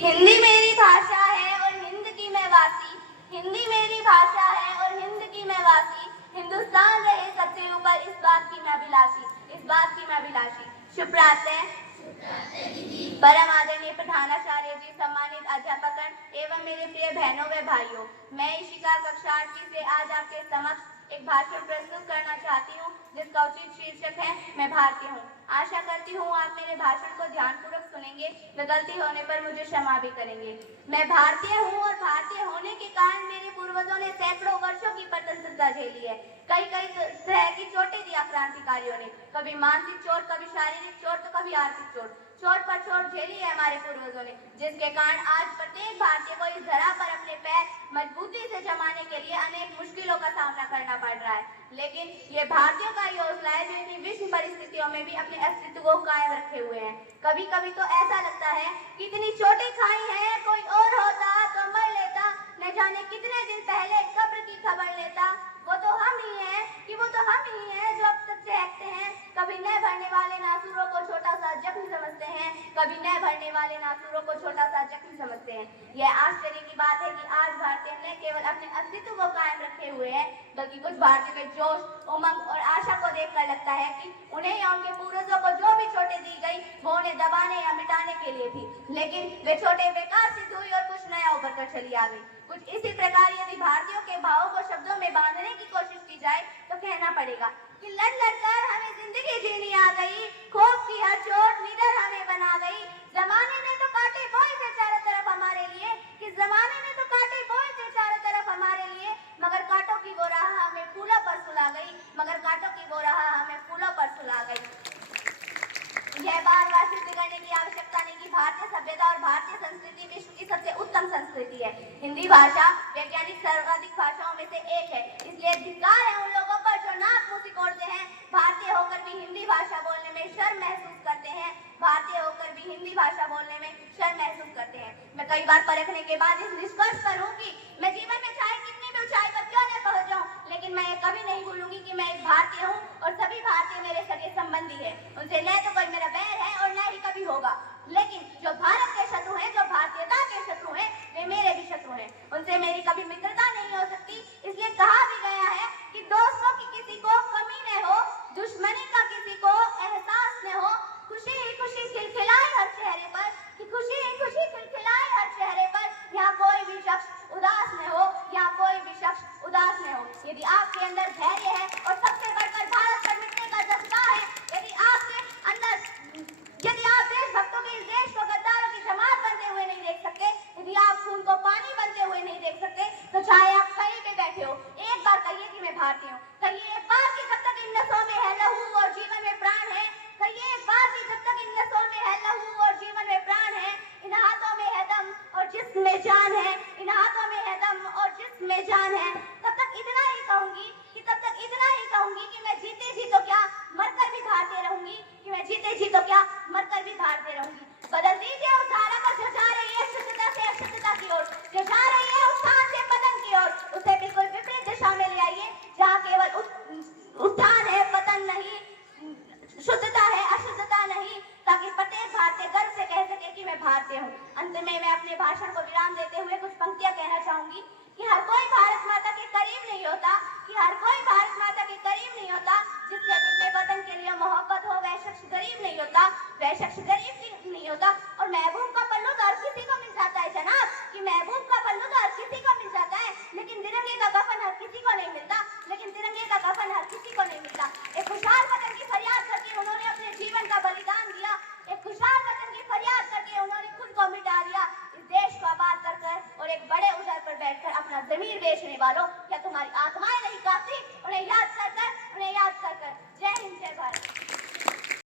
हिंदी मेरी भाषा है और हिंद की मैं वासी, हिंदी मेरी भाषा है और हिंद की मैं वासी, हिंदुस्तान रहे सबसे ऊपर, इस बात की मैं अभिलाषी, इस बात की मैं अभिलाषी। शुभ प्रातः परम आदरणीय प्रधानाचार्य जी, सम्मानित अध्यापकगण एवं मेरे प्रिय बहनों व भाइयों, मैं इशिका कक्षा 8 से आज आपके समक्ष एक भाषण प्रस्तुत करना चाहती हूँ जिसका उचित शीर्षक है मैं भारतीय हूँ। आशा करती हूँ आप मेरे भाषण को ध्यानपूर्वक सुनेंगे व गलती होने पर मुझे क्षमा भी करेंगे। मैं भारतीय हूँ और भारतीय होने के कारण मेरे पूर्वजों ने सैकड़ों वर्षों की स्वतंत्रता झेली है। कई कई तरह की चोटें दिया क्रांतिकारियों ने, कभी मानसिक चोट, कभी शारीरिक चोट, तो कभी आर्थिक चोट। चोट पर चोट झेली है हमारे पूर्वजों ने, जिसके कारण आज प्रत्येक भारतीय को इस धरा पर अपने पैर मजबूती से जमाने के लिए अनेक मुश्किलों का सामना करना पड़ रहा है। लेकिन ये भारतीयों का ही हौसला है जो इतनी विषम परिस्थितियों में भी अपने अस्तित्व को कायम रखे हुए हैं। कभी कभी तो ऐसा लगता है कि इतनी चोटें खाई हैं, कोई और होता तो मर लेता, न जाने कितने दिन पहले कब्र की खबर लेता। वो तो हम ही हैं कि वो तो हम ही हैं जो अब तक चहकते हैं। कभी न भरने वाले नासूरों को छोटा सा जख्म समझते हैं, कभी न भरने वाले नासूरों को छोटा सा जख्म समझते हैं। यह आश्चर्य की बात है कि आज भारतीय न केवल अपने अस्तित्व को कायम रखे हुए हैं, बल्कि कुछ भारतीयों के जोश, उमंग और आशा को देखकर लगता है कि उन्हें या उनके पूर्वजों को जो भी चोटें दी गई वो उन्हें दबाने या मिटाने के लिए थी, लेकिन वे चोटें बेकार सिद्ध हुई और कुछ नया उभर कर चली आ गई। कुछ इसी प्रकार यदि भारतीयों के भावों को शब्दों में बांधने की कोशिश की जाए तो कहना पड़ेगा कि लड़ लड़कर हमें जिंदगी जीनी आ गई, खौफ की हर चोट निडर हमें बना गई। जमाने ने तो कांटे बोए थे चारों तरफ हमारे लिए, कि जमाने ने तो कांटे बोए थे चारों तरफ हमारे लिए, मगर कांटों की वो राह हमें फूलों पर सुला गई, मगर कांटों की वो राह हमें फूलों पर सुला गई। यह बार बार सिद्ध करने की आवश्यकता नहीं कि भारतीय सभ्यता और भारतीय संस्कृति विश्व की सबसे उत्तम संस्कृति है। हिंदी भाषा वैज्ञानिक सर्वाधिक भाषाओं में से एक है, इसलिए धिक्कार है उन लोगों पर जो नाक मुंह सिकोड़ते हैं, भारतीय होकर भी हिंदी भाषा बोलने में शर्म महसूस करते हैं, भारतीय होकर भी हिंदी भाषा बोलने में शर्म महसूस करते हैं। मैं कई बार परखने के बाद इस निष्कर्ष पर हूँ कि मैं जीवन में चाहे कितनी भी ऊंचाई पर क्यों न पहुंच जाऊं, लेकिन मैं ये कभी नहीं भूलूंगी कि मैं एक भारतीय हूँ और सभी भारतीय मेरे सगे संबंधी है। उनसे न तो कोई मेरा बैर है और न ही कभी होगा, लेकिन जो भारत के शत्रु हैं, जो भारतीयता के शत्रु हैं, वे मेरे भी शत्रु हैं। उनसे मेरी कभी मित्रता नहीं हो सकती। इसलिए कहा भी गया है कि दोस्तों की किसी को कमी न हो, दुश्मनी का किसी को एहसास न हो, खुशी ही खुशी खिलखिलाए हर चेहरे पर, कि खुशी ही खुशी खिलखिलाए हर चेहरे पर, यहाँ कोई भी शख्स उदास न हो, यहाँ कोई भी शख्स उदास न हो। यदि आपके अंदर धैर्य है और सबसे बढ़कर भारत पर मिटने का जज्बा है, यदि आपके अंदर, यदि आप देशभक्तों के इस देश को गद्दारों की जमात बनते हुए नहीं देख सकते, यदि आप खून को पानी बनते हुए नहीं देख सकते, तो चाहे आप कहीं पे बैठे हो, एक बार कहिए कि मैं भारतीय हूँ। कहिए एक बार कि जब तक इन नसों में है लहू और जीवन में प्राण है, कहिए एक बार कि जब तक इन नसों में है लहू और जीवन में प्राण है, इन हाथों में है दम और जिस्म में जान है, इन हाथों में है दम और जिस्म में जान है, तब तक इतना ही कहूंगी कि तब तक इतना ही कहूंगी कि मैं जीते जी तो क्या मरकर भी भारतीय रहूंगी, कि मैं जीते जी तो क्या मरकर भी भारतीय रहूंगी। बदल दीजिए उस धारा को जो जा रही है शुद्धता से अशुद्धता की ओर, जो जा रही है उत्थान से पतन की ओर, उसे बिल्कुल विपरीत दिशा में ले आइए, जहाँ केवल उत्थान है, पतन नहीं, शुद्धता है, अशुद्धता नहीं, ताकि प्रत्येक भारतीय गर्व से कह सके कि मैं भारतीय हूँ। अंत में मैं अपने भाषण को विराम देते हुए कुछ पंक्तियां कहना चाहूंगी कि हर कोई भारत माता के करीब नहीं होता, कि हर कोई भारत माता के करीब नहीं होता, जिसके दिल में वतन के लिए मोहब्बत हो, वह शख्स गरीब नहीं होता, वह शख्स गरीब नहीं होता। और महबूब का पल्लू तो हर किसी को मिल जाता है जनाब, कि महबूब का पल्लू तो हर किसी को मिल जाता है, लेकिन तिरंगे का कफन हर किसी को नहीं मिलता, लेकिन तिरंगे का कफन हर किसी को नहीं मिलता। एक खुशहाल वतन की फरियाद करके उन्होंने अपने जीवन का बलिदान दिया, एक खुशहाल वतन की फरियाद करके उन्होंने खुद को मिटा दिया, इस देश को आबाद कर और एक बड़े उधर पर बैठकर अपना जमीर बेचने वालों, क्या तुम्हारी आत्माएं नहीं काफी? उन्हें याद कर कर, उन्हें याद कर कर। जय हिंद, जय भारत।